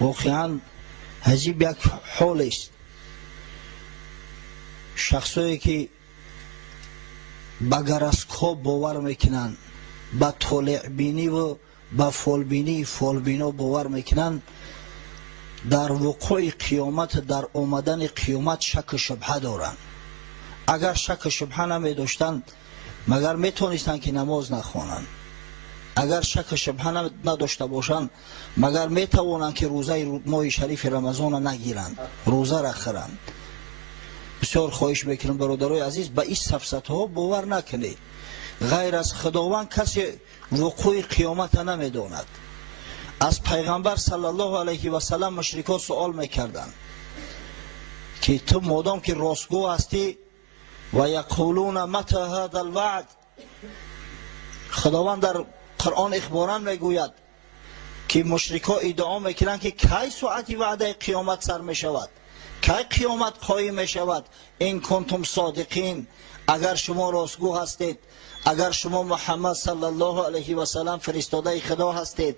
واقعا عجیب یک حال است. شخصایی که به گرسکوب باور میکنن، به طالع بینی و به فالبینی فالبینا باور میکنن، در وقوع قیامت، در آمدن قیامت شک و شبهه دارن. اگر شک و شبهه نمی داشتن مگر میتونستن که نماز نخوانن؟ اگر شک و شبهه نداشته باشن مگر میتوانند که روزه ماه شریف رمضان نگیرند، روزه را خرند؟ بسیار خواهش میکنم برادرای عزیز به این سفسطه ها باور نکنید. غیر از خداوند کسی وقوع قیامت نمیداند. از پیغمبر صلی الله علیه و سلم مشرکان سوال میکردند که تو مادام که راستگو هستی و یقولون متى هذا الوعد، خداوند در قرآن اخبارا میگوید که مشرکان ادعا میکنند که کی ساعت وعده قیامت سر میشود، کی قیامت قایم میشود؟ این کنتم صادقین، اگر شما راستگو هستید، اگر شما محمد صلی الله علیه و سلم فرستاده خدا هستید.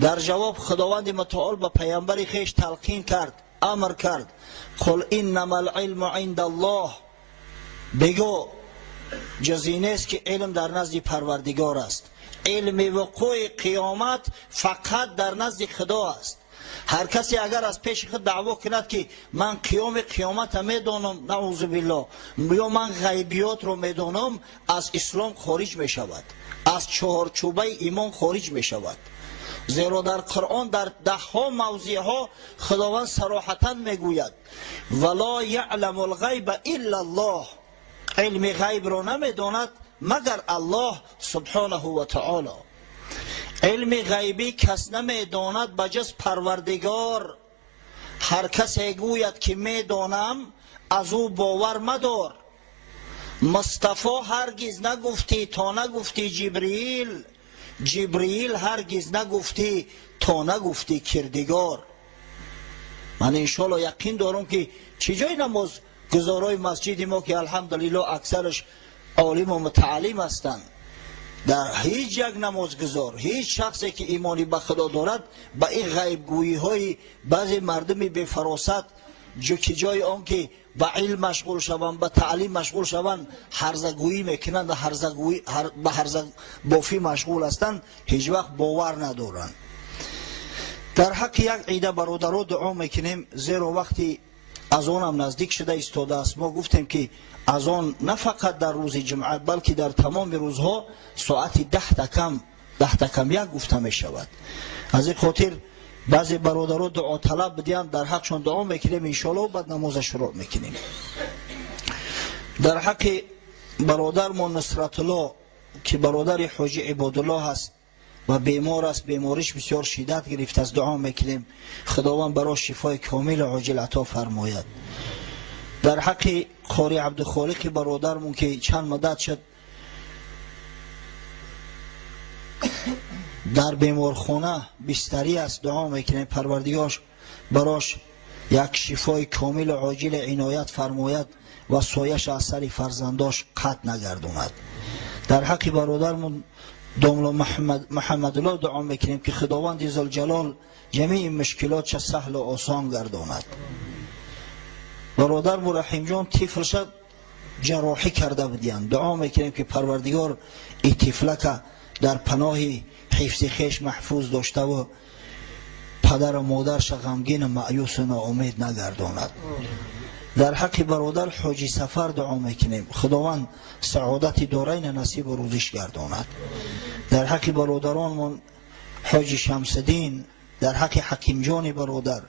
در جواب خداوند متعال به پیامبر خویش تلقین کرد، امر کرد قل انما العلم عند الله، بگو جزینه است که علم در نزد پروردگار است. علم وقوع قیامت فقط در نزد خدا است. هر کسی اگر از پیش خود دعوا کند که من قیامت میدانم، نعوذ بالله، یا من غیبیات رو میدانم، از اسلام خارج می شود، از چهارچوبه ایمان خارج می شود. زیرا در قرآن در ده ها موضع ها خداوند صراحتا میگوید ولا یعلم الغیب الا الله، علم غیب رو نمیداند مگر الله سبحانه و تعالی. علم غیبی کس نمیداند بجز پروردگار. هر کسی گوید که میدانم از او باور مدار. مصطفی هرگز نگفتی تا نگفتی جبرئیل، جبرئیل هرگز نگفتی تا نگفتی کردگار. من انشالله یقین دارم که چجای نماز گزارای مسجد ما که الحمدلله اکثرش عالم و متعلم هستند، در هیچ یک نمازگزار، هیچ شخصی که ایمانی به خدا دارد به این غیب گویی های بعضی مردم بی فراست جو که جای آن که به علم مشغول شوند، به تعلیم مشغول شوند، هرزگویی میکنند و به هرزه بافی مشغول هستند، هیچ وقت باور ندارند. در حق یک عیده برادران دعا میکنیم، زیرا وقتی از آن هم نزدیک شده ایستاده است. ما گفتیم که از آن نه فقط در روز جمعه بلکه در تمام روزها ساعت 10 کم یک گفته می شود. از این خاطر بعضی برادران دعا طلب بدیم، در حقشان دعا میکنیم انشاءالله، بعد نماز شروع میکنیم. در حق برادرمان نصرت الله که برادر حاجی عبادالله هست و بیمار است، بیماریش بسیار شدت گرفت، از دعا میکنیم خداوند برای شفای کامل عاجل عطا فرماید. در حق قاری عبدالخالق برادرمون که چند مدت شد در بیمارخانه بستری است، دعا میکنیم پروردگار براش یک شفای کامل عاجل عنایت فرماید و سایش از سر فرزنداش قطع نگردوند. در حق برادرمون داملا محمد الله دعا میکنیم که خداوند ذوالجلال جمیع مشکلات چه سهل و آسان گرداند. برادر رحیم جان طفل شد، جراحی کرده بودیم، دعا میکنیم که پروردگار این طفلک در پناه حفظ خویش محفوظ داشته و پدر و مادرش غمگین و مایوس و ناامید نگرداند. در حق برادر حاجی سفر دعا میکنیم خداوند سعادت دارین نصیب و روزش گرداند. در حق برادرانمون حاجی شمسدین، در حق حکیم جان برادر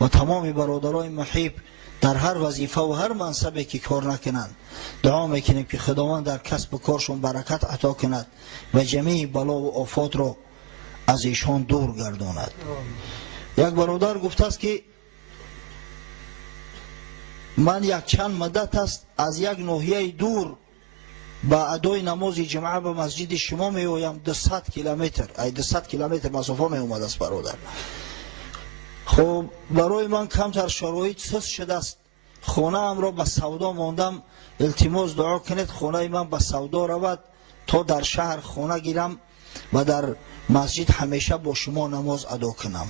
و تمام برادرای محیب در هر وظیفه و هر منصبی که کار نکنند دعا میکنیم که خداوند در کسب و کارشون برکت عطا کند و جمیع بلا و آفات رو از ایشان دور گرداند. یک برادر گفته است که من یک چند مدت است از یک ناحیه دور با ادای نماز جمعه به مسجد شما می آیم، 200 کیلومتر 200 کیلومتر مسافه می اومد است برادر. خب برای من کمتر شرایط سست شده است، خانه ام را به سودا ماندم، التماس دعا کنید خانه من به سودا رود تا در شهر خانه گیرم و در مسجد همیشه با شما نماز ادا کنم.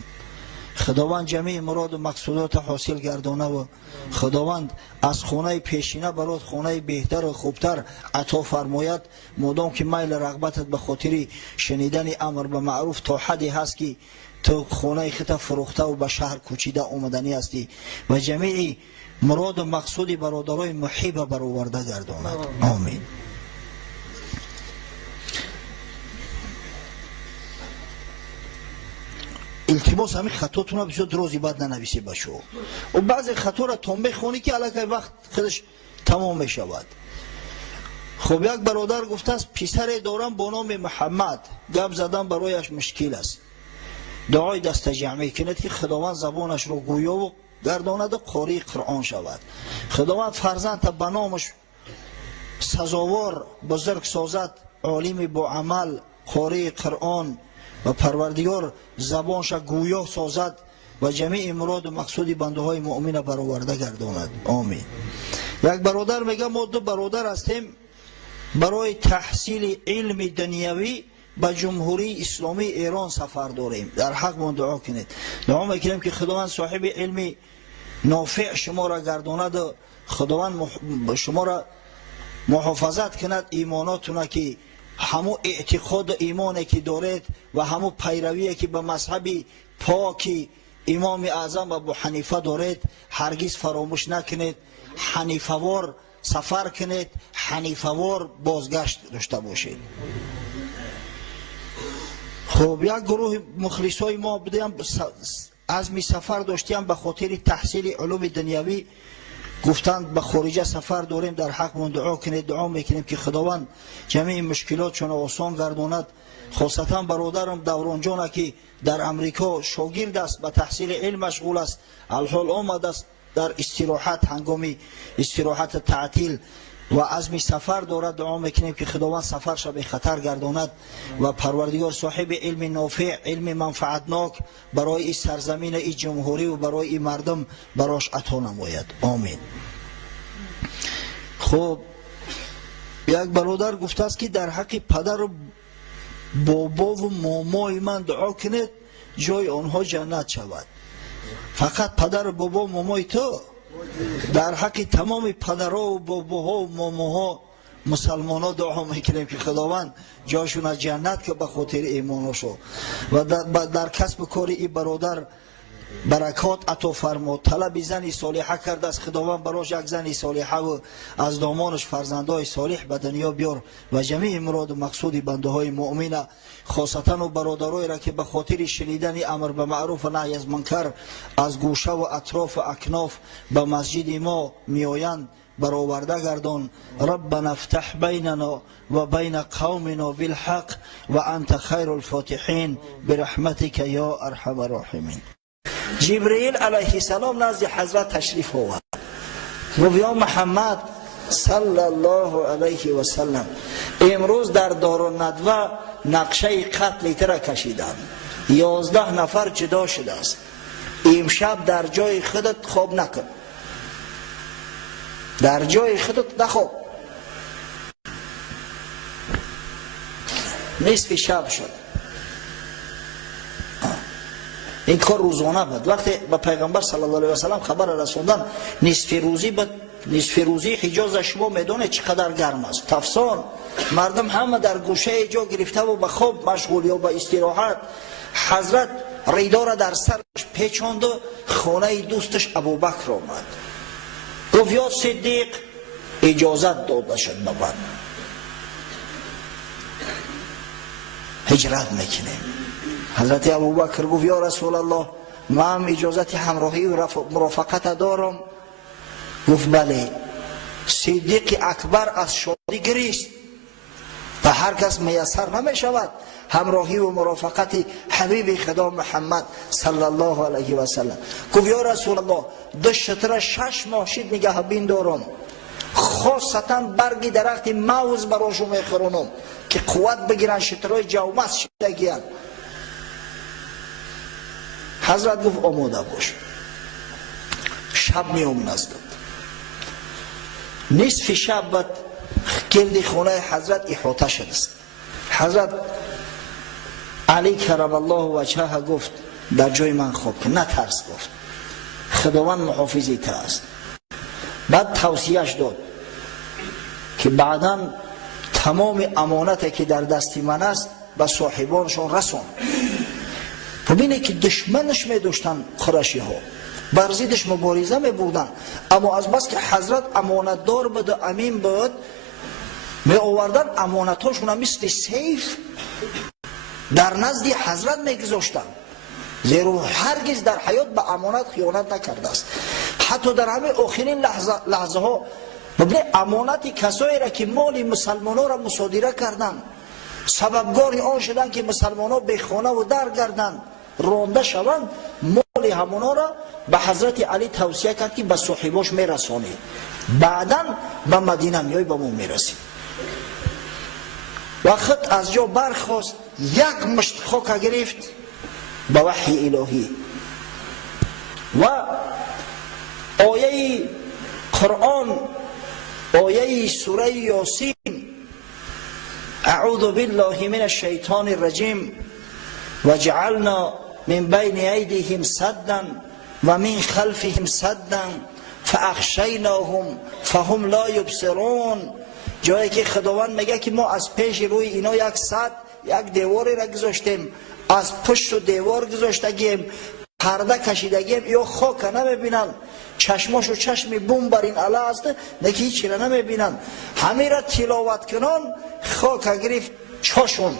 خداوند جمیع مراد و مقصودات حاصل گردانه و خداوند از خانه پیشینه برات خانه بهتر و خوبتر عطا فرماید. مادام که میل رغبتت به خاطر شنیدن امر به معروف تا حدی هست که تو خانه خودت فروخته و به شهر کوچیده آمدنی هستی و جمیع مراد و مقصود برادرای محب برآورده گرداند. آمین. التماس همین خطاتون رو بسیار درازی باید ننویسی بشو و بعضی خطا را تون بخونی که علاقه وقت خودش تمام می شود. خب یک برادر گفته است پسر دارم با نام محمد، گپ زدن برایش مشکل است، دعای دست جمعی کند که خداوند زبانش رو گویا و گرداند و قاری قرآن شود. خداوند فرزند به نامش سزاوار بزرگ سازد، عالم با عمل قاری قرآن و پروردگار زبانش گویا سازد و جمیع مراد و مقصود بنده های مؤمن برآورده گرداند. آمین. یک برادر میگه ما دو برادر هستیم برای تحصیل علم دنیوی به جمهوری اسلامی ایران سفر داریم، در حق من دعا کنید. دعا میکنیم که خداوند صاحب علم نافع شما را گرداند و خداوند شما را محافظت کند، ایماناتون که همو اعتقاد و ایمانی که دارید و همو پیروی که به مذهب پاک امام اعظم ابو حنیفه دارید هرگز فراموش نکنید. حنیفوار سفر کنید، حنیفوار بازگشت داشته باشید. خب یک گروه مخلصای ما بودیم عزم سفر داشتیم به خاطر تحصیل علوم دنیوی، گفتند به خارجه سفر داریم، در حق من دعا کنید. دعا میکنیم که خداوند جمیع مشکلاتشون آسان گرداند. خاصتا برادرم دوران جان که در امریکا شاگرد است، به تحصیل علم مشغول است، الحال آمد است در استراحت، هنگامی استراحت تعطیل و عزم سفر دارد. دعا میکنیم که خداوند سفرش به خطر گرداند و پروردگار صاحب علم نافع، علم منفعتناک برای این سرزمین، این جمهوری و برای این مردم براش عطا نماید. آمین. خب یک برادر گفته است که در حق پدر و بابا و مامای من دعا کنید جای آنها جنت شود. فقط پدر و بابا و مامای تو؟ در حق تمام پدرها و باباها و ماماها مسلمان ها دعا میکنیم که خداوند جاشون از جنت که به خاطر ایمانشو و در کسب کار این برادر برکات عطا فرما. طلب زنی صالحه کرده است، خداوند براش یک زنی صالحه و از دامانش فرزندای صالح به دنیا بیار و جمیع مراد و مقصود بنده های مؤمن خاصتا و برادرای را که به خاطر شنیدن امر به معروف و نهی از منکر از گوشه و اطراف و اکناف به مسجد ما میآیند برآورده گردان. ربنا افتح بیننا و بین قومنا بالحق و انت خیر الفاتحین برحمتک یا ارحم الراحمین. جبرئیل علیه السلام نزد حضرت تشریف آورد. گفت یا محمد صلی الله علیه و سلم امروز در دارالندوه نقشه قتل تر کشیدن، 11 نفر جدا شده است. امشب در جای خودت خواب نکن، در جای خودت نخواب. نصف شب شد. این کار روزانه بود. وقتی به پیغمبر صلی الله علیه و سلم خبر رسوندن نصف روزی بود، نصف روزی حجاز شما میدونه چقدر گرم است. تفسان مردم همه در گوشه جا گرفته و به خواب مشغول یا به استراحت. حضرت ریدا را در سرش پیچاند و خانه دوستش ابوبکر آمد. گفت یا صدیق اجازت داده شد ببر، هجرت میکنیم. حضرت ابوبکر گفت یا رسول الله من اجازت همراهی و مرافقت دارم. گفت بله. صدیق اکبر از شادی گریست. به هر کس میسر نمی شود همراهی و مرافقت حبیب خدا محمد صلی الله علیه و سلم. گفت یا رسول الله دو شتر 6 ماشید نگه بین دارم، خاصتا برگی درخت موز براشو میخورونم که قوت بگیرن شترهای جومس شدگیان. حضرت گفت آماده باش. شب میوم نزدد. نصف شب بود گلد خونه حضرت احاطه شده است. حضرت علی کرم الله وجهه گفت در جای من خواب کن، نترس. گفت خداوند محافظی تو است. بعد توصیهش داد که بعدا تمام امانتی که در دستی من است به صاحبانشون رسون. ببینه که دشمنش می داشتن قریشی ها، بر ضدش مبارزه می بودن، اما از بس که حضرت امانت دار بود و امین بود، می آوردن امانت هاشون مثل سیف در نزد حضرت می گذاشتن، زیرا هرگز در حیات به امانت خیانت نکرده است. حتی در همه آخرین لحظه ها ببینید امانت کسایی را که مال مسلمان ها را مصادره کردن، سببگار آن شدن که مسلمان ها به خانه و در گردن رانده شوند، مال همونا را به حضرت علی توصیه کرد که به صاحباش میرسانی، بعدا به مدینه میای به ما میرسی. وقت از جا برخواست، یک مشت خاک گرفت به وحی الهی و آیه قرآن، آیه سوره یاسین، اعوذ بالله من الشیطان الرجیم وجعلنا من بین ایدیهم سدا و من خلفهم سدا فاغشیناهم فهم لا یبصرون. جایی که خداوند میگه که ما از پیش روی اینا یک سد، یک دیواری را گذاشتیم، از پشت و دیوار گذاشتگیم، پرده کشیدگیم، یا خاک نمیبینن، چشماشو چشم بوم بر این علا است نکه هیچی را نمیبینن، همه را تلاوت کنان خاک گرفت چاشون،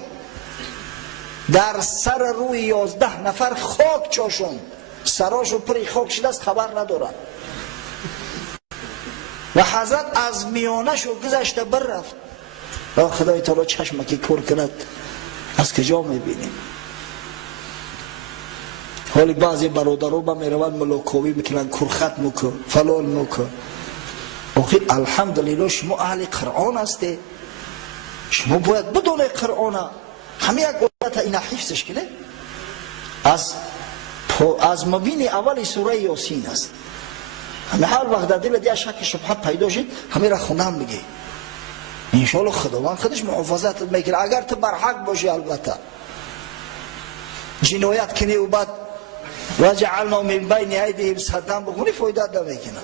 در سر روی 11 نفر خاک چاشون، سراشو پری خاک شده است، خبر ندارن. و حضرت از میانشو گذشته بر رفت. خدای تعالی چشمکی کور کند از کجا میبینیم. حالی بعضی برادرها با میروند ملاکاوی میکنن، کرخط موکو فلان موکو. آخی الحمدلله شما اهل قرآن هستی، شما باید بدون قرآن همه یک آیت اینا حفظش کنه. از مبین اول سوره یاسین است. همه هر وقت در دل دیگه شک شبهه پیدا شد همه را خوندم میگه، انشاءالله خداوند خودش محافظت میکنه. اگر تو بر حق باشی، البته جنایت کنی و بعد و جعلنا من بین ایدیهم سدا بخونی فایدت نمیکنه.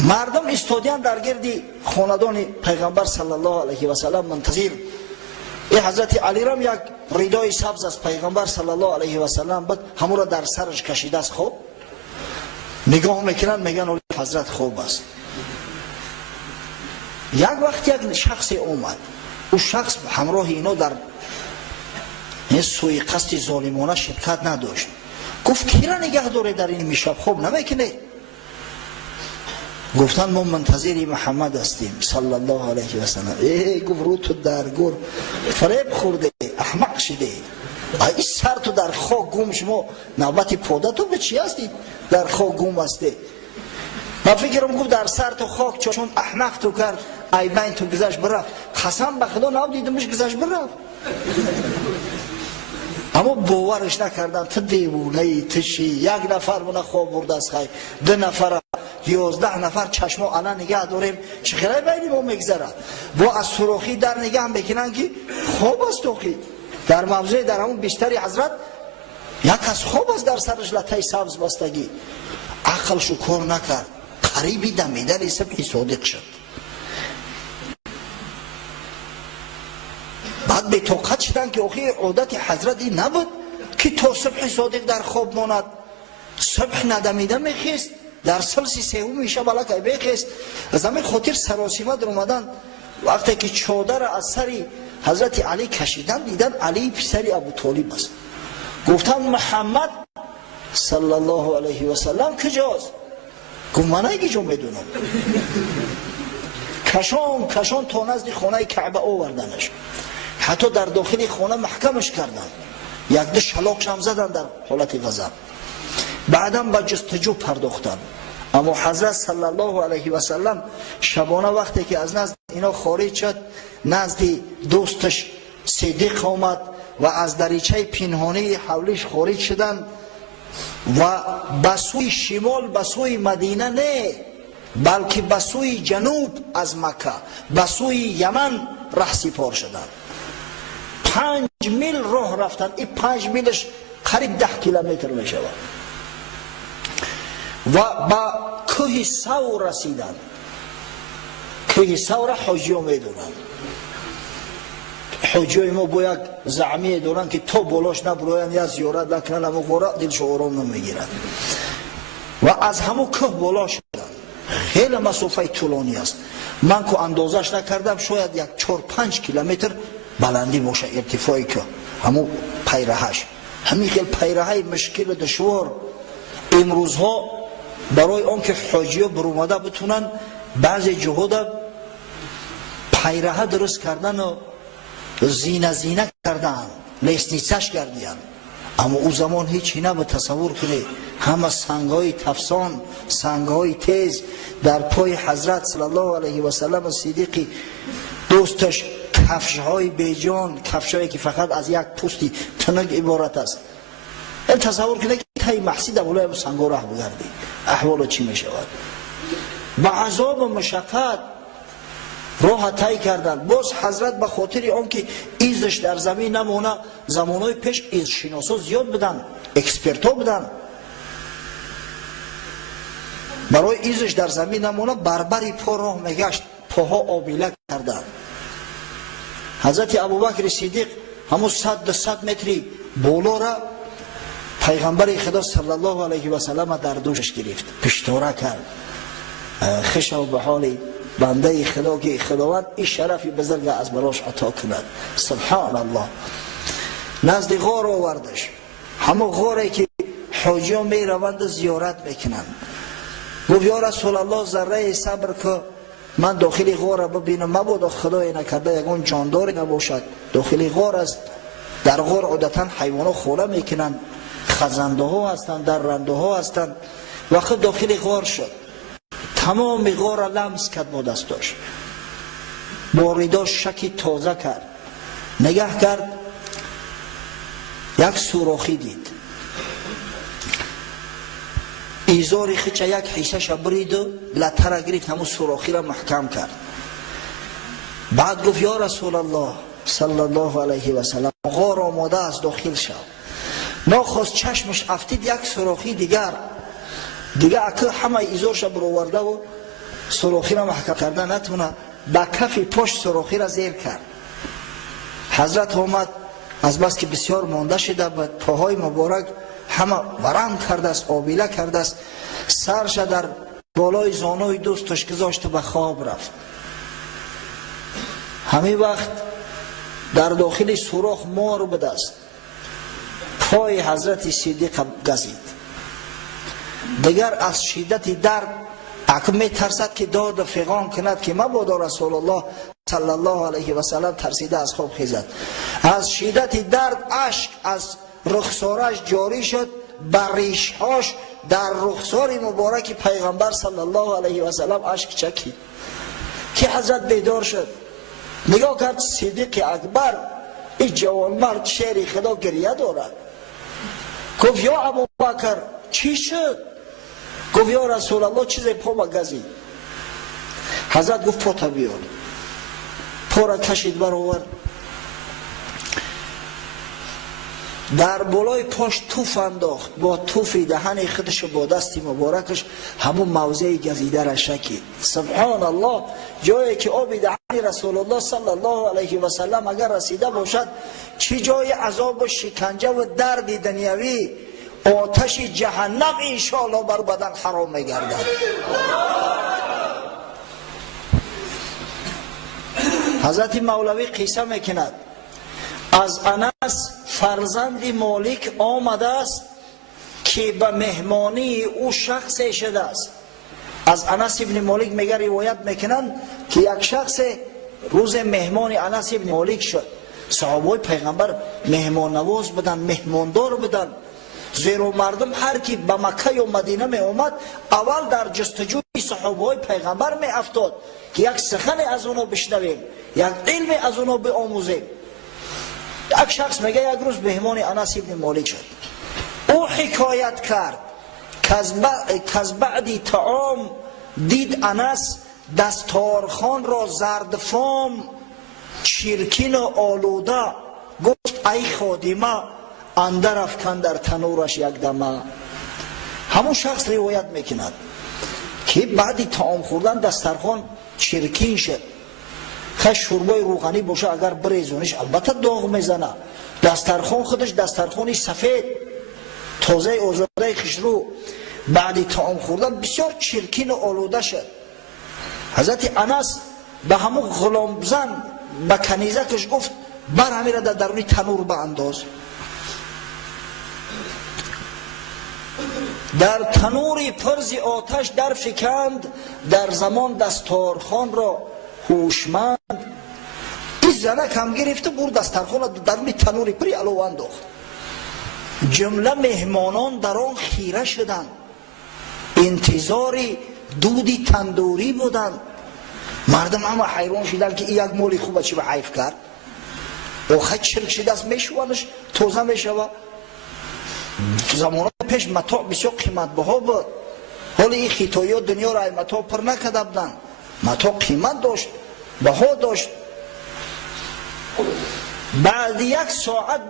مردم استادیان در گردی خاندان پیغمبر صلی الله علیه و سلم منتظر. این حضرت علی رام یک ردای سبز از پیغمبر صلی الله علیه و سلم بود، همون را در سرش کشیده است. خوب نگاه میکنن، میگن حضرت خوب است. یک وقت یک شخص اومد، او شخص همراه اینا در این سوی قصد ظالمانه شرکت نداشت. گفت کی را نگه داره در این میشب، خوب نمیکنه؟ گفتن ما منتظر محمد هستیم صلی الله علیه و سلم. گفت رو تو درگور فریب خورده، احمق شده، این سر تو در خاک گم، شما نوبت پاده تو به چی هستی در خاک گم هستی؟ من فکرم گفت در سر تو خاک چون احمق تو کرد، ای بین تو گذشت برفت. قسم به خدا نو دیدمش گذشت برفت، اما باورش نکردم. تو دیوونه ای، تو چی؟ یک نفر من خواب برده است، خیلی 2 نفر 11 نفر چشم علا نگه داریم، چه خیلی بینی ما میگذره. با از سراخی در نگه هم بکنن که خواب است. توخی در موضع در همون بیشتری حضرت یک از خواب است، در سرش لطه سبز بستگی. عقلشو کار نکرد، قریبی دمیدن صبح صادق شد. بعد به طاقت شدن که آخی عادت حضرتی نبود که تا صبح صادق در خواب ماند. صبح ندمیده میخیست، در سلسی سهوم شب الک بیخیست. از همین خاطر سراسیمه در اومدن، وقتی که چادر از سری حضرت علی کشیدن، دیدن علی پسر ابو طالب است. گفتن محمد صلی الله علیه و سلم کجاست؟ گفت من اگه میدونم. کشان تا نزد خانه کعبه آوردنش، حتی در داخل خانه محکمش کردن، 1-2 شلاقش هم زدن در حالت غضب. بعدم به جستجو پرداختن. اما حضرت صلی الله علیه و سلم شبانه وقتی که از نزد اینا خارج شد، نزد دوستش صدیق آمد و از دریچه پنهانی حولش خارج شدن و به سوی شمال، به سوی مدینه نه، بلکه به سوی جنوب از مکه، به سوی یمن رهسپار شدند. 5 میل راه رفتن. این 5 میلش قریب 10 کیلومتر می شود و با کوه ثور رسیدن. کوه ثور حجیو می دونن. حجیوی ما با یک زعمیه دارن که تو بالاش نبروین یا زیارت نکنن، اما غورا دلش آرام نمیگیرن و از همون کوه بالاش شدن. خیلی مسافه طولانی است. من که اندازش نکردم شاید یک 4-5 کیلومتر بلندی باشه ارتفاعی که همون پیرهش. همین خیلی پیرهی مشکل دشوار. امروزها برای آنکه حاجی‌ها برومده بتونن بعضی جهود پیره درست کردن و زینه کردن، لیسنیسش کردن، اما او زمان هیچی نبود. تصور کنید همه سنگ‌های تفسان، سنگ‌های تیز در پای حضرت صلی الله علیه و سلم صدیقی دوستش، کفش‌های بیجان، کفش‌هایی که فقط از یک پوستی تنگ عبارت است. این تصور کنید که تای محسی در بالای سنگ‌ها راه بگردی احوال چی می‌شود. با عذاب و مشقت راه طی کردن. باز حضرت به خاطر آنکه ایزش در زمین نمونه، زمانهای پیش ایز شناسا زیاد بدن، اکسپرتا بدن، برای ایزش در زمین نمونه بربری پا راه میگشت، پاها آبیله کردن. حضرت ابوبکر صدیق همون 100 متری بالا را پیغمبر خدا صلی الله علیه و سلم در دوشش گرفت، پشتوره کرد. خشم به حال بنده خدا که خداوند این شرفی بزرگ از براش عطا کند. سبحان الله. نزد غار آوردش، همون غاری که حاجیان می روند زیارت میکنن. گفت یا رسول الله ذره صبر که من داخل غار ببینم، مبادا خدای نکرده یگان جانداری نباشد. داخل غار است. در غار عادتا حیوانات خوره میکنن، خزنده ها هستند، درنده ها هستند. وقت داخل غار شد، تمام غار را لمس کرد با دستاش، باریدا شکی تازه کرد، نگاه کرد، یک سوراخی دید. ایزاری خیچه یک حیشش برید و لطه گرفت، همون سوراخی را محکم کرد. بعد گفت یا رسول الله صلی الله علیه و سلم غار آماده از داخل شد. ناخواست چشمش افتید یک سوراخی دیگر اکه همه ایزارش برآورده و سوراخی را محکم کرده نتونه، با کف پشت سوراخی را زیر کرد. حضرت آمد، از بس که بسیار مانده شده بود، پاهای مبارک همه ورم کرده است، آبیله کرده است، سرش در بالای زانوی دوستش گذاشته به خواب رفت. همین وقت در داخل سوراخ مار بوده است. پای حضرت صدیق گزید. دیگر از شدت درد اکه می ترسد که داد و فغان کند که مبادا رسول الله صلی الله علیه و سلم ترسیده از خواب خیزد. از شدت درد اشک از رخسارش جاری شد، بر ریشهاش در رخسار مبارک پیغمبر صلی الله علیه و سلم اشک چکید که حضرت بیدار شد. نگاه کرد صدیق اکبر، این جوانمرد شیر خدا گریه دارد. گفت یا ابوبکر چی شد؟ گفت یا رسول الله چیزی پا ما گزید. حضرت گفت پا تا بیار. پا را کشید برآورد، در بالای پاش توف انداخت، با توف دهن خودش با دستی مبارکش همون موضع گزیده را شکید. سبحان الله. جایی که آب دهن رسول الله صلی الله علیه و سلم اگر رسیده باشد، چی جای عذاب و شکنجه و درد دنیوی، آتش جهنم انشاءالله بر بدن حرام میگردد. حضرت مولوی قصه میکند، از انس فرزند مالک آمده است که به مهمانی او شخص شده است. از انس ابن مالک میگه روایت میکنند که یک شخص روز مهمان انس ابن مالک شد. صحابه پیغمبر مهمان نواز بدن، مهماندار بدن، زیرا مردم هر کی به مکه یا مدینه می آمد اول در جستجوی صحابه پیغمبر می افتاد که یک سخن از اونو بشنویم، یک علم از اونو بیاموزیم. یک شخص میگه یک روز مهمان انس ابن مالک شد. او حکایت کرد که از بعدی طعام دید انس دستارخان را زردفام، چرکین و آلوده گفت ای خادمه اندر افکن در تنورش یک دمه. همون شخص روایت میکند که بعدی طعام خوردن دسترخوان چرکین شد. خش شوربای روغنی باشه اگر بریزونش البته داغ میزنه. دسترخوان خودش دسترخوانی سفید تازه آزاده خشرو بعدی طعام خوردن بسیار چرکین و آلوده شد. حضرت انس به همون غلام زن به کنیزکش گفت بر همین را در درونی تنور بانداز. در تنوری پرز آتش در فکند، در زمان دستارخوان را هوشمند. این زنک هم گرفته برد دستارخوان در درونی تنوری پری علو انداخت. جمله مهمانان در آن خیره شدند، انتظاری دودی تندوری بودند. مردم همه حیران شدند که این یک مولی خوبه چی به حیف کرد. آخه چرک شده است میشوانش توزه میشوه. زمان پیش متاع بسیار قیمت بها بود. حالا این خیتایی دنیا را متاع پر نکده بودن. متاع قیمت داشت، بها داشت. بعد یک ساعت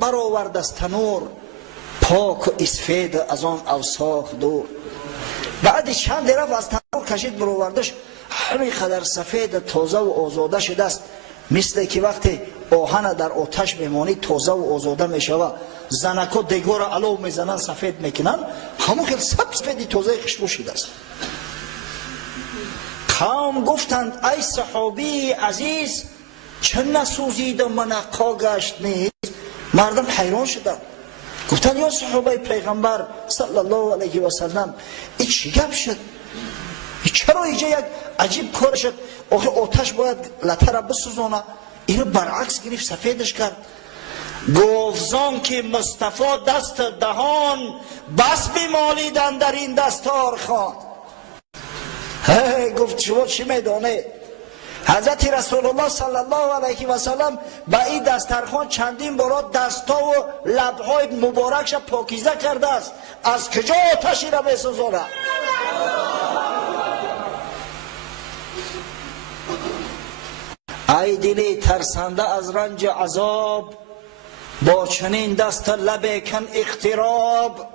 برآورد از تنور پاک و اسفید از آن اوساخ دور. بعد چند رفت از تنور کشید برآوردش همین قدر سفید تازه و آزاده شده است، مثل که وقتی آهن در آتش میمانی تازه و آزاده میشوه. زنکا دیگار علو میزنن سفید میکنن، همون خیلی سفید تازه خوشبو شده است. قوم گفتند ای صحابی عزیز چه نسوزید و منقا گشت نیست. مردم حیران شدند، گفتند یا صحابه پیغمبر صلی الله علیه و سلم این چی گپ شد؟ چرا اینجا یک عجیب کار شد؟ آخه آتش باید لطه را بسوزانه، اینو برعکس گرفت سفیدش کرد. گفت زان که مصطفی دست دهان بس بمالیدن در این دستارخوان. گفت شما چی میدانه؟ حضرت رسول الله صلی الله علیه و سلم به این دسترخوان چندین بار دستا و لبهای مبارکش پاکیزه کرده است. از کجا آتشی را میسوزانه؟ ای دل ترسنده از رنج عذاب با چنین دست لب کن اقتراب.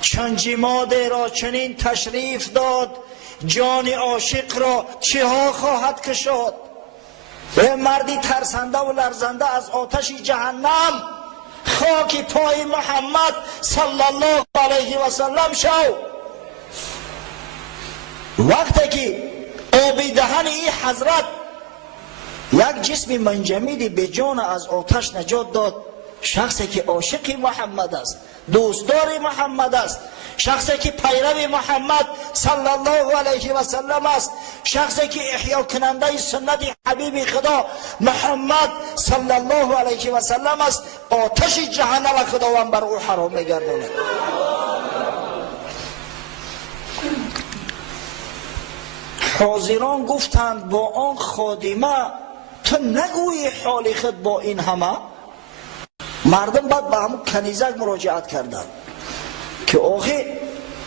چون جماد را چنین تشریف داد جان عاشق را چه ها خواهد کشاد. به مردی ترسنده و لرزنده از آتش جهنم خاک پای محمد صلی الله علیه و سلم شو. وقتی که آب دهن این حضرت یک جسم منجمدی به جان از آتش نجات داد، شخصی که عاشق محمد است، دوستدار محمد است، شخصی که پیرو محمد صلی الله علیه و سلم است، شخصی که احیا کننده سنت حبیب خدا محمد صلی الله علیه و سلم است، آتش جهنم خداوند بر او حرام میگرداند. حاضران گفتند با آن خادمه تو نگویی حال خود با این همه. مردم بعد به همون کنیزک مراجعت کردند که آخه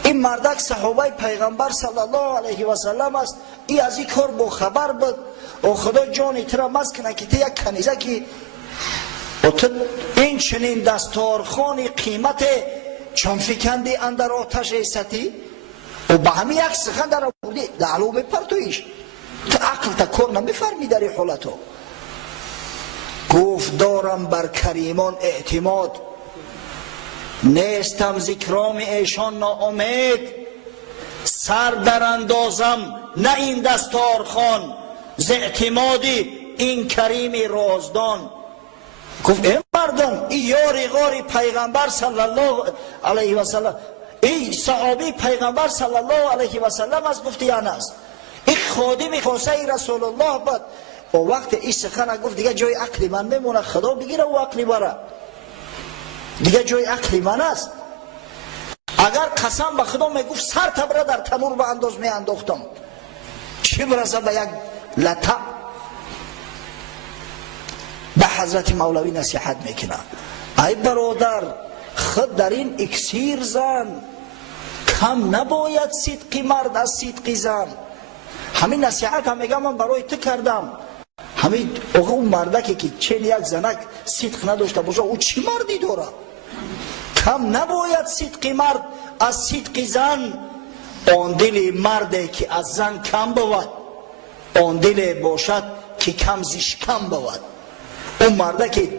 این مردک صحابه پیغمبر صلی الله علیه و سلم است، این از این کار با خبر بود و خدا جان ترا مست کنه که تو یک کنیزکی و تو این چنین دستارخوان قیمت چون فکندی اندر آتش ایستی و به همین یک سخن در آوردی در علوم پرتویش تو عقل تا کار نمیفرمی در این حالتو. گفت دارم بر کریمان اعتماد نیستم ذکرام ایشان ناامید. سر در اندازم نه این دستارخوان ز اعتمادی این کریم رازدان. گفت ای مردم این یاری غاری پیغمبر صلی الله علیه و سلم، این صحابی پیغمبر صلی الله علیه و سلم است. گفتی انس این خادم خاصه رسول الله بود. و وقت این سخن گفت دیگه جای عقلی من میمونه، خدا بگیره و عقلی بره، دیگه جای عقلی من است. اگر قسم به خدا میگفت سر تبره در تنور به انداز میانداختم، چی برسه به یک لطه. به حضرت مولوی نصیحت میکنه ای برادر خود در این اکسیر زن، کم نباید صدقی مرد از صدقی زن. همین نصیحت هم میگم من برای تو کردم. همین آقا اون مردکی که چین یک زنک صدق نداشته باشه او چی مردی داره؟ کم نباید صدق مرد از صدق زن. آن دل مرده که از زن کم بود، آن دل باشد که کم زیش کم بود. اون مرده که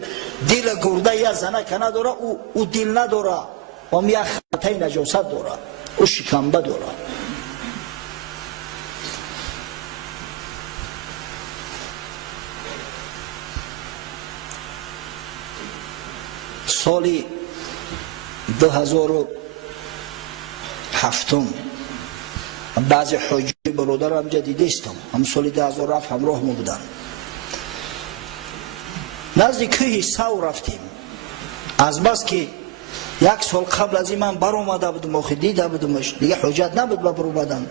دل گرده یا زنک نداره او دل نداره، هم یک خطای نجاست داره، او شکمبه داره. سالی 2007 بعضی حجی برادر هم دیده استم، هم سالی 2007 همراه ما بودن. نزد کوه سو رفتیم. از بس که 1 سال قبل از این من بر اومده بودم و دیده بودمش، دیگه حجت نبود بر اومدن.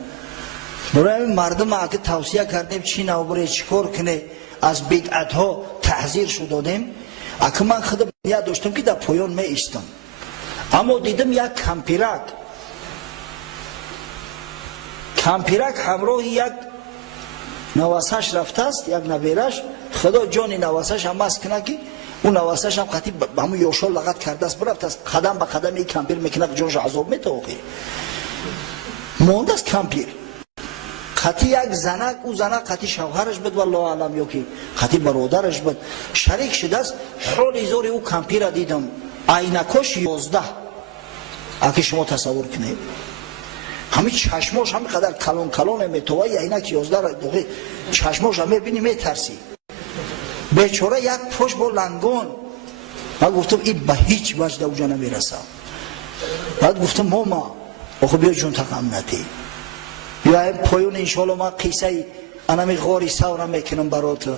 برای مردم اگه توصیه کردیم چی نبره چیکار کنه، از بدعت ها تحذیر شو دادیم. اگه من خودم نیت داشتم که در پایان می ایستم، اما دیدم یک کمپیرک همراه یک نواسش رفته است، یک نبیرش. خدا جان نواسش هم مست کنه که اون نواسش هم خطی به همون یوشال لغت کرده است، برفت است قدم به قدم یک کمپیر میکنه که جانش عذاب میتوقی مونده است. کمپیر خطی یک زنک، او زنک خطی شوهرش بود والله علم، یا که خطی برادرش بود، شریک شده است. حال زور او کمپیر را دیدم، عینکاش 11. اگه شما تصور کنید همین چشماش همین قدر کلون میتوای، عینک 11 را دوغی چشماش هم میبینی میترسی. بیچاره یک پشت با لنگون. من گفتم این به هیچ وجه اوجا نمیرسم. بعد گفتم ماما آخه بیا جون تقم نتی، بیا پایون انشالله ما قیصه انمی غاری سورم میکنم برات،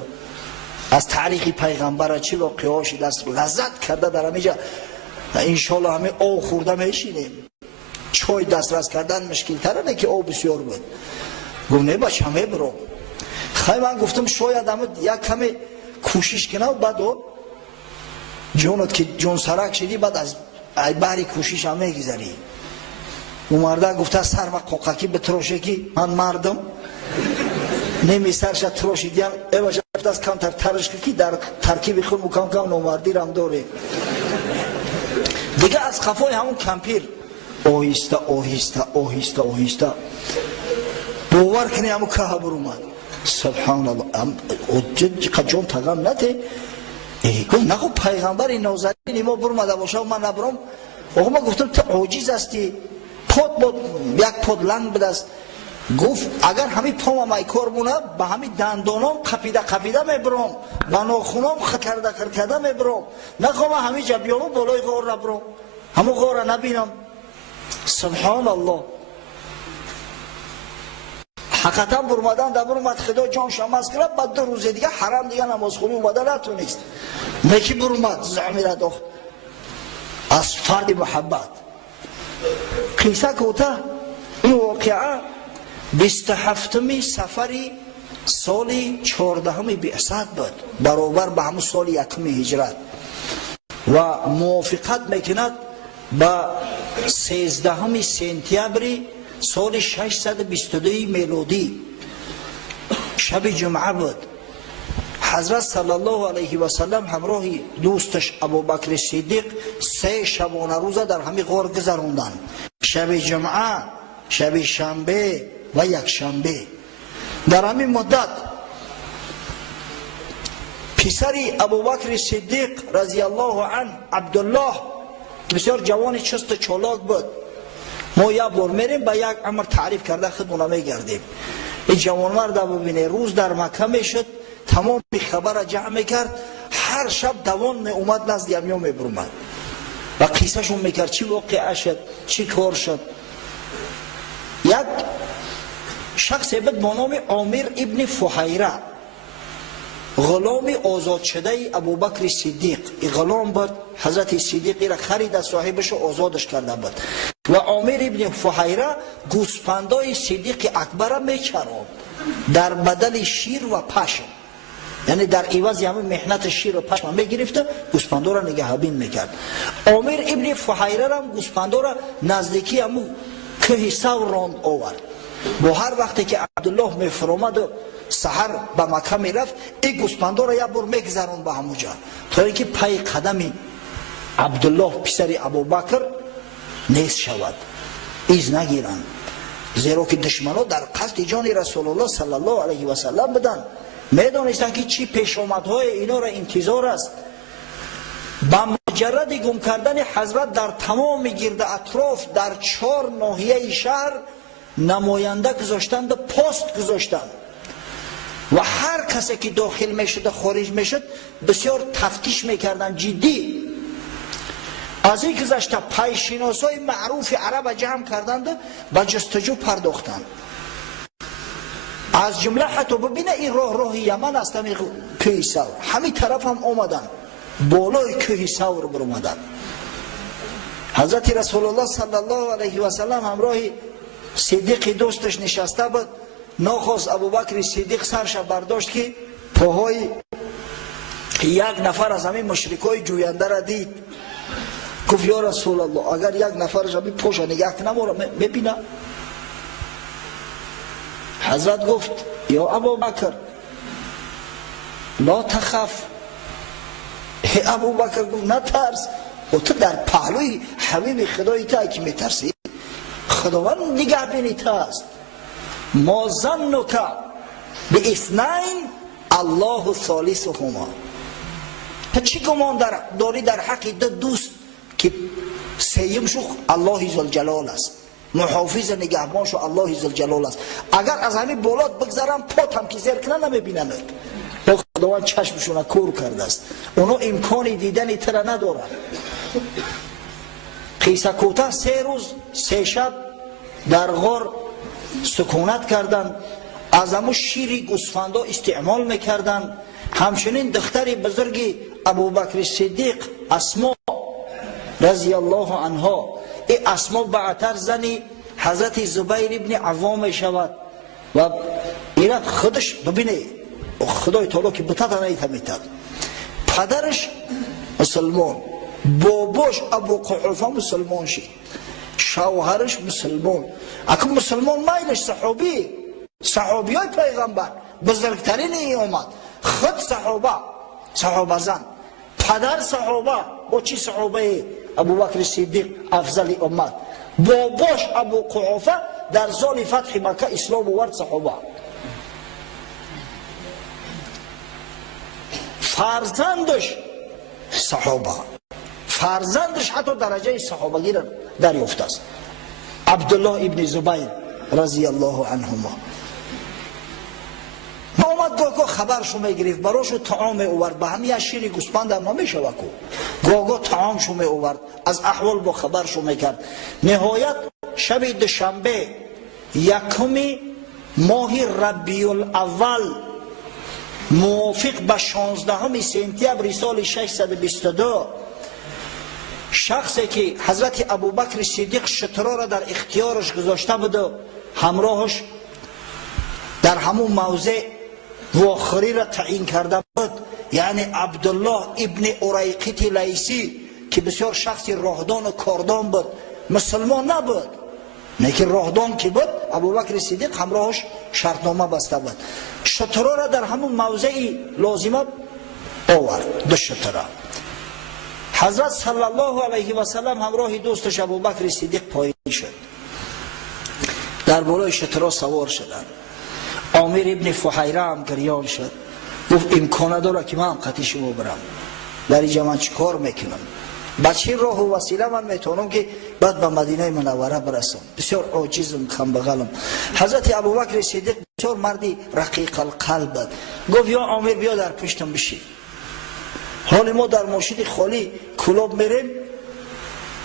از تاریخ پیغمبر چی واقعه هاشی دست لذت کرده در همیجا انشالله همه آو خورده میشینیم. چای دسترس کردن مشکل تره نه که آو بسیار بود. گفت نه بچه همه برو. خیلی من گفتم شاید همه یک کمی کوشش کنه و بعد جونت که جون سرک شدی بعد از بحری کوشش هم میگذاری. اون مرده گفته سر و قوقکی به تروشکی من مردم نمی سرش تروشیدیم ایواش گفته از کم ترش که در ترکیب خود مکم کم نومردی رم داره. دیگه از خفای همون کمپیر آهسته آهسته آهسته آهسته باور کنی همون که بر اومد. سبحان الله قد جون تقام نته. گفت نخو پیغمبر نوزرین ما برمده باشه و من نبرم. آقا ما گفتم تو عاجز هستی، پاد بود یک پاد لنگ بدست. گفت اگر همین پام مایکار بونه به همین دندانام قپیده میبرم، به ناخونام کرده میبرم. نخوام همین جا بیامو بالای غار نبرم، همون غار نبینم. سبحان الله. حقیقتا برمدن در برمد خدا جان شماز کرد. بعد 2 روز دیگه حرام دیگه نماز خونی اومده نتونست. نکی برمد زعمیره داخت از فرد محبت. قیسه کوته این واقعه 27 سفری سال 14 بعثت بود، برابر به همون سال 1 هجرت و موافقت میکند با 13 سپتامبر سال 622 میلادی. شب جمعه بود. حضرت صلی الله علیه و سلم همراه دوستش ابوبکر صدیق 3 شبانه روزه در همین غار گذراندن. شب جمعه، شب شنبه و یک شنبه. در همین مدت پسری ابوبکر صدیق رضی الله عنه عبدالله بسیار جوان چست و چالاک بود. ما یک بار میریم به یک امر تعریف کرده خودمون میگردیم. این جوان مرد ببینه روز در مکه میشد، تمام خبر جمع میکرد، هر شب دوان میومد نزد امیان میبرمد و قصه شون میکرد چی واقعه شد، چی کار شد. یک شخص بود با نام عامر ابن فحیره، غلام آزاد شده ابوبکر صدیق. این غلام بود، حضرت صدیق را خرید از صاحبش آزادش کرده بود و عامر ابن فحیره گوسفندای صدیق اکبر میچراند در بدل شیر و پشم، یعنی در عوض همه محنت شیر و پشم میگرفت، گوسفندا را نگهبین میکرد. عامر ابن فحیره را گوسفندا را نزدیکی همون کوه ثور راند آورد. با هر وقتی که عبدالله میفرامد و سحر به مکه میرفت، این گوسفندا را یک بار میگذرون به همونجا تا اینکه پای قدم عبدالله پسر ابوبکر نیست شود، ایز نگیرند، زیرا که دشمنان در قصد جان رسول الله صلی الله علیه و سلم بدن، میدانستند که چی پیش آمدهای اینا را انتظار است. با مجرد گم کردن حضرت در تمام گرد اطراف در 4 ناحیه شهر نماینده گذاشتند و پست گذاشتند و هر کسی که داخل میشد و خارج میشد بسیار تفتیش میکردند جدی. از این گذشته پیشناسای معروف عرب جمع کردند و به جستجو پرداختند. از جمله حتی ببینه این راه یمن است، همین کوه ثور، همین طرف هم آمدن، بالای کوه ثور برآمدن. حضرت رسول الله صلی الله علیه و سلم همراه صدیق دوستش نشسته بود. ناخواست ابوبکر صدیق سرش برداشت که پاهای یک نفر از همین مشرکای جوینده را دید. گفت یا رسول الله اگر یک نفرش همین پاش نگه کنم او را ببینم. حضرت گفت یا ابوبکر لا تخف. ابوبکر گفت نترس، و تو در پهلوی حبیب خدای تا که میترسی؟ خداوند نگه بینی تا است. ما ظنک باثنین الله ثالثهما. چی گمان داری در حق دو دوست که سیم شو الله ذوالجلال است، محافظ نگهبان شو الله ذوالجلال است. اگر از همین بولاد بگذرم پاتم که زیر کنه نمیبینن، خداوند چشمشون کور کرده است، اونا امکانی دیدن تر ندارن. قیس کوته 3 روز 3 شب در غار سکونت کردند، از همون شیر گوسفندا استعمال میکردند. همچنین دختر بزرگ ابوبکر صدیق اسما رضی الله عنها، این اسما بعدتر زنی حضرت زبیر ابن عوام شود و اینا خودش ببینه خدای تعالی که بتاتا نیتمیتد. پدرش مسلمان، باباش ابو قحافه مسلمان شد، شوهرش مسلمان. اکنون مسلمان میلش صحابی های پیغمبر بزرگترین ای آمد، خود صحابه زن، پدر صحابه با چی صحابه ابوبکر صدیق افضل امت، باباش ابو قحافه در سال فتح مکه اسلام آورد صحابه. فرزندش صحابه، فرزندش حتی درجه صحابگی را دریافته است، عبدالله ابن زبیر رضی الله عنهما. آمد گاه خبرشو میگرفت، براشو طعام اوورد، به همین شیر گوسفند هم نمیشود کو، گاه طعامشو می اوورد، از احوال با خبرشو میکرد. نهایت شب دوشنبه 1 ماه ربیع الاول موافق به 16 سپتامبر سال 622 شخصی که حضرت ابوبکر صدیق شترا را در اختیارش گذاشته بود و همراهش در همون موضع واخری را تعیین کرده بود، یعنی عبدالله ابن اریقط لیثی که بسیار شخصی راهدان و کاردان بود، مسلمان نبود، لیکن راهدان که بود، ابوبکر صدیق همراهش شرطنامه بسته بود. شترا را در همون موضعی لازمه آورد، 2 شترا. حضرت صلی الله علیه و سلم همراه دوستش ابوبکر صدیق پایین شد، در بالای شترا سوار شدند. عامر ابن فحیره هم گریان شد، گفت امکان داره که من قطعی شما برم، در اینجا من چیکار میکنم؟ بچه راه و وسیله من میتونم که بعد به مدینه منوره برسم، بسیار عاجزم، کمبغلم. حضرت ابوبکر صدیق بسیار مردی رقیق القلب بود، گفت یا عامر بیا در پشتم بشی، حال ما در ماشین خالی کلوب میریم،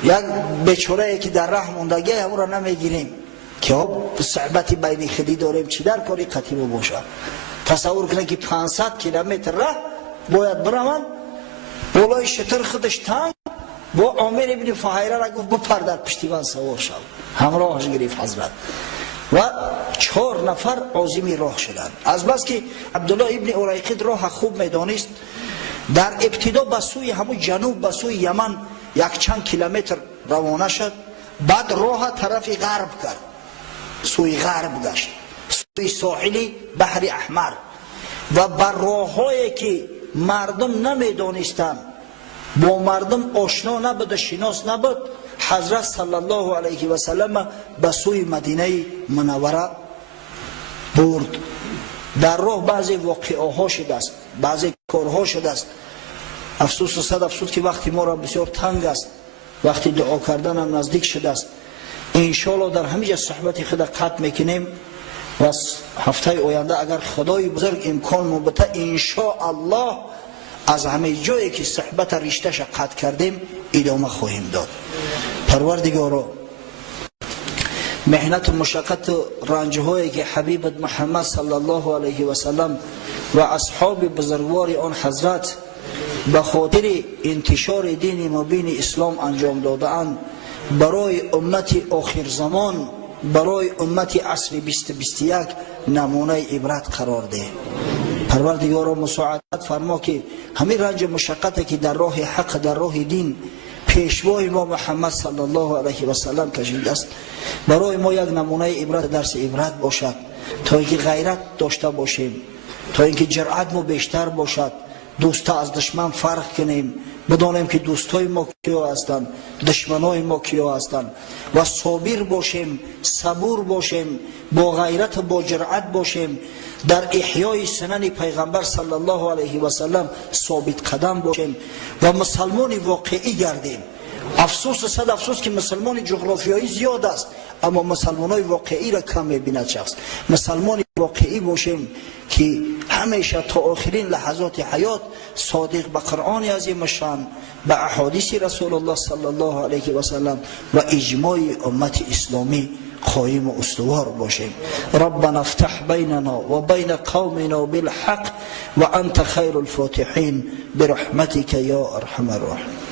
یک بیچاره که در راه موندگی همون را نمیگیریم که صحبتی بین خودی داریم، چی در کاری قطعی باشه. تصور کنه که 500 کیلومتر راه باید برم، بالای شتر خودش تنگ، با عامر ابن فحیره را گفت بپر در پشتیبان سوار شد، همراهش گرفت حضرت و 4 نفر عازم راه شدند. از بس که عبدالله ابن اریقط راه خوب میدانست، در ابتدا به سوی همون جنوب به سوی یمن 1 چند کیلومتر روانه شد، بعد راه طرف غرب کرد، سوی غرب گشت، سوی ساحل بحر احمر و بر راه‌هایی که مردم نمیدانستند، با مردم آشنا نبود، شناس نبود، حضرت صلی الله علیه و سلم به سوی مدینه منوره برد. در راه بعضی واقعه ها شده است، بعضی کارها شده است. افسوس و صد افسوس که وقتی ما را بسیار تنگ است، وقتی دعا کردن هم نزدیک شده است. انشاءالله در همینجا صحبت خود قطع میکنیم و هفته آینده اگر خدای بزرگ امکان ما بده انشاءالله از همه جایی که صحبت رشتهش قطع کردیم ادامه خواهیم داد. پروردگارا، محنت و مشقت و رنج‌هایی که حبیبت محمد صلی الله علیه و سلم و اصحاب بزرگوار آن حضرت به خاطر انتشار دین مبین اسلام انجام داده‌اند، برای امت آخر زمان، برای امت عصر 2021 نمونه عبرت قرار ده. پروردگارا مساعدت فرما که همین رنج مشقتی که در راه حق، در راه دین پیشوای ما محمد صلی الله علیه و سلم کشیده است، برای ما یک نمونه عبرت، درس عبرت باشد، تا اینکه غیرت داشته باشیم، تا اینکه جرأت ما بیشتر باشد، دوستا از دشمن فرق کنیم، بدانیم که دوستای ما کیا هستند، دشمنای ما کیا هستند و صابر باشیم، صبور باشیم، با غیرت و با جرأت باشیم، در احیای سنن پیغمبر صلی الله علیه و سلم ثابت قدم باشیم و مسلمان واقعی گردیم. افسوس و صد افسوس که مسلمان جغرافیایی زیاد است، اما مسلمانای واقعی را کم می‌بیند شخص. مسلمان واقعی باشیم که همیشه تا آخرین لحظات حیات صادق به قرآن عظیم شان، به احادیث رسول الله صلی الله علیه و سلم و اجماع امت اسلامی قائم و استوار باشیم. ربنا افتح بیننا و بین قومنا بالحق و انت خیر الفاتحین برحمتك یا ارحم الراحمین.